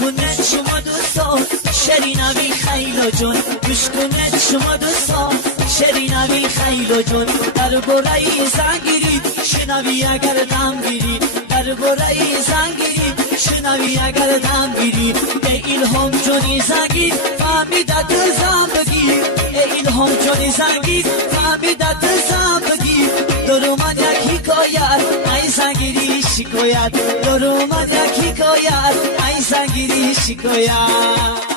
کنید شما دوستان شرینوی خیلا جون گوش کنید شما دوستان شرینوی خیلا جون در برای زنگیری شنوی اگر دم گیری در برای زنگیری شنوی اگر دم گیری ای الهام جونی زنگیر فهمیدت زن بگیر ای الهام جونی زنگیر فهمیدت زن بگیر در اومد یک حکایت ای زنگیری شکایت در اومد یک حکایت ای زنگیری شکایت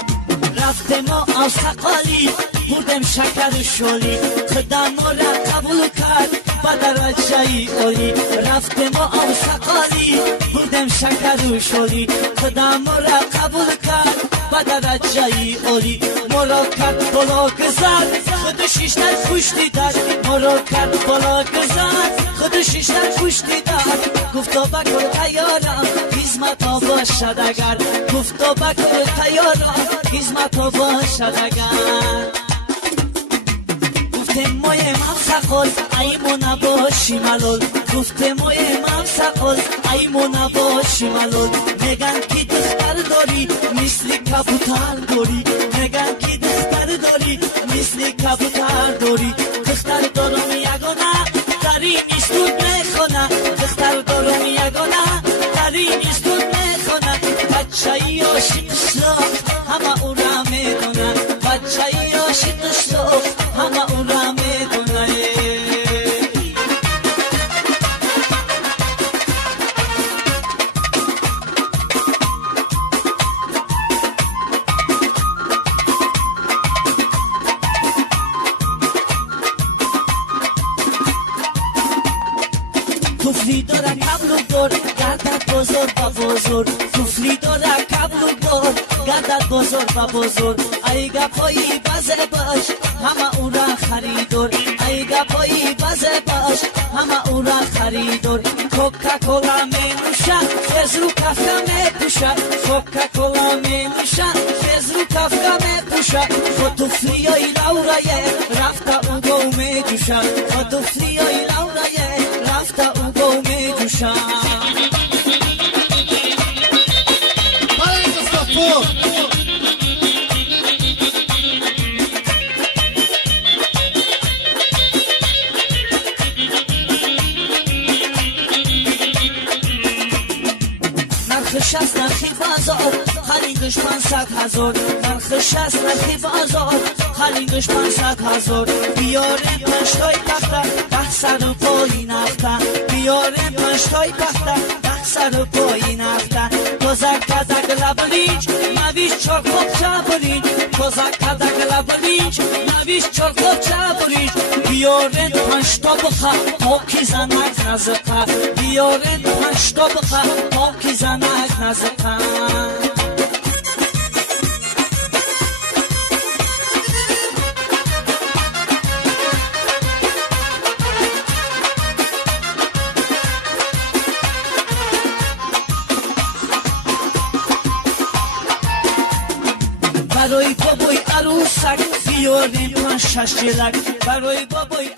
رفت ما از سقالی بردم شکر و شولی خدا ما را قبول کرد با درجه اولی رفت ما از سقالی بردم شکر و شولی خدا ما را قبول کرد با درجه اولی ما را کرد بالا گذر خود شیشتر پشتی داد ما را کرد بالا گذر خود شیشتر پشتی داد گفتا بکن تیارم خدمتا باشد اگر گفتا بکن تیارم خدمتا باشد اگر گفته مای من سقل ایمو نباشی ملول گفته مای من سقل ایمو نباشی ملول میگن که دختر داری مثل کبوتر داری میگن که دختر داری مثل کبوتر داری دختر دارم یگانه داری نیستود میخونه دختر دارم یگانه داری نیستود میخونه بچه ای عاشق شلوغ همه او را میدونه بچه ای عاشق شلوغ همه او را میدونه توفلی داره قبل و بار گردد بزرگ و بزرگ توفلی داره قبل و بار گردد بزرگ و بزرگ ای گپایی بزه باش همه او را خریدار ای گپایی بزه باش همه او را خریدار کوکاکولا می نوشن خز رو کفکا می پوشن کوکاکولا می نوشن خز رو کفکا می پوشن خود توفلی های لورایه رفته او گو می جوشن خود توفلی های لورایه رفته او گو می جوشن نرخش است نرخی بازار خریدش 500,000 نرخش است نرخی بازار خریدش 500,000 بیاره پشتای تخته 10 و پایی نفته بیاره پشتای تخته 10 و پایی نفته کوزک کدک لبلیج نویش چاکوب چابلیج کوزک کدک لبلیج نویش چاکوب چابلیج بیاره پشتا بخه پاکی زنک نزقه بیاره پشتا بخه پاکی زنک نزقه برای بابای عروسک بیاریم 5-6 جلک برای بابای